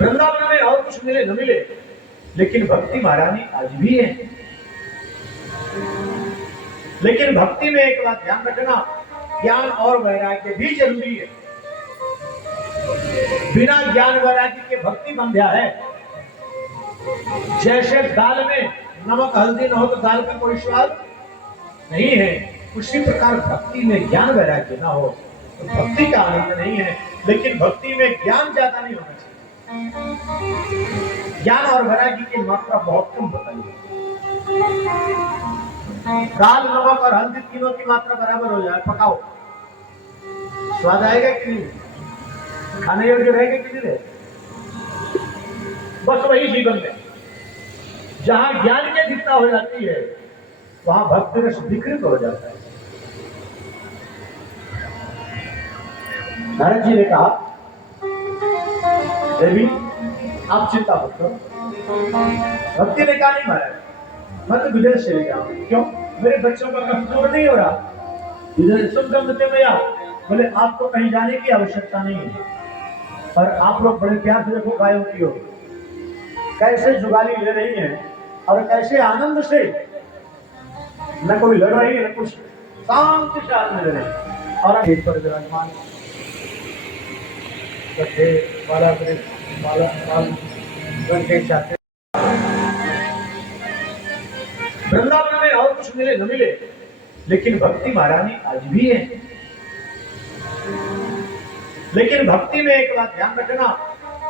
वृंदावन में और कुछ मिले न मिले, लेकिन भक्ति महारानी आज भी है। लेकिन भक्ति में एक बात ध्यान रखना, ज्ञान और वैराग्य भी जरूरी है। बिना ज्ञान वैराग्य के भक्ति बंध्या है। जैसे दाल में नमक हल्दी न हो तो दाल का कोई स्वाद नहीं है, उसी प्रकार भक्ति में ज्ञान वैराग्य ना हो तो भक्ति का आनंद नहीं है। लेकिन भक्ति में ज्ञान ज्यादा नहीं होना चाहिए। ज्ञान और वैराग्य की मात्रा बहुत कम बताइए। दाल नमक और हल्दी तीनों की मात्रा बराबर हो जाए, पकाओ, स्वाद आएगा कि नहीं, खाने योग्य रहेगा कि नहीं रहेगा? बस वही जीवन में जहां ज्ञान की अधिकता हो जाती है वहां भक्ति रस विकृत हो जाता है। नारद जी ने कहा, देवी आप चिंता मत करो। भक्ति ने कहा, नहीं महाराज, मैं तो विदेश चले जाऊं। क्यों? मेरे बच्चों का कमजोर नहीं हो रहा। भैया बोले, आपको कहीं जाने की आवश्यकता नहीं है, और आप लोग बड़े प्यार से देखो गायों की हो कैसे जुगाली ले रही है, और कैसे आनंद से, न कोई लड़ रही है न कुछ, शांति से आनंद ले रही। और एक पर विराजमान वृंदावन में और कुछ मिले न मिले, लेकिन भक्ति महारानी आज भी है। लेकिन भक्ति में एक बात ध्यान रखना,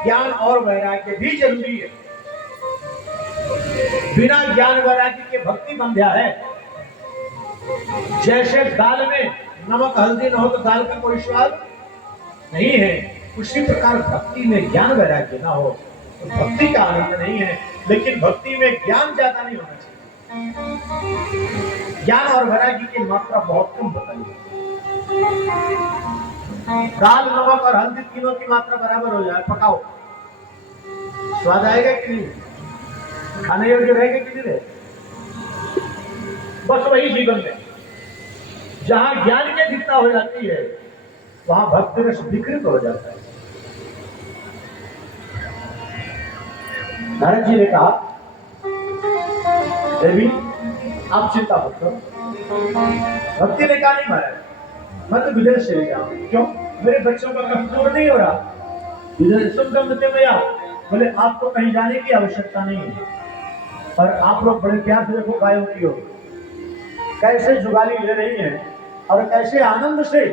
ज्ञान और वैराग्य भी जरूरी है। बिना ज्ञान वैराग्य के भक्ति बंध्या है। जैसे दाल में नमक हल्दी न हो तो दाल का कोई स्वाद नहीं है, उसी प्रकार भक्ति में ज्ञान वैराग्य ना हो तो भक्ति का आनंद नहीं है। लेकिन भक्ति में ज्ञान ज्यादा नहीं होना चाहिए। ज्ञान और वैराग्य की मात्रा बहुत कम बताइए। दाल नमक और हल्दी तीनों की मात्रा बराबर हो जाए, पकाओ, स्वाद आएगा कि नहीं, खाने योग्य रहेगा कि नहीं रहेगा? बस वही जीवन में जहां ज्ञान की अधिकता हो जाती है वहां भक्ति रस विकृत हो जाता है। नारद जी ने कहा, देवी आप चिंता मत करो। भक्ति ने कहा, नहीं महाराज, मैं तो विदेश चले जाऊं। क्यों? मेरे बच्चों का कमजोर नहीं हो रहा। भैया बोले, आपको कहीं जाने की आवश्यकता नहीं है, और आप लोग बड़े प्यार से देखो गायों की हो कैसे जुगाली ले रही है, और कैसे आनंद से,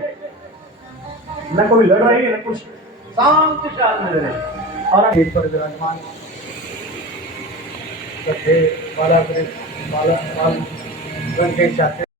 न कोई लड़ रही है न कुछ, शांति से आनंद ले रही। और एक पर विराजमान बाला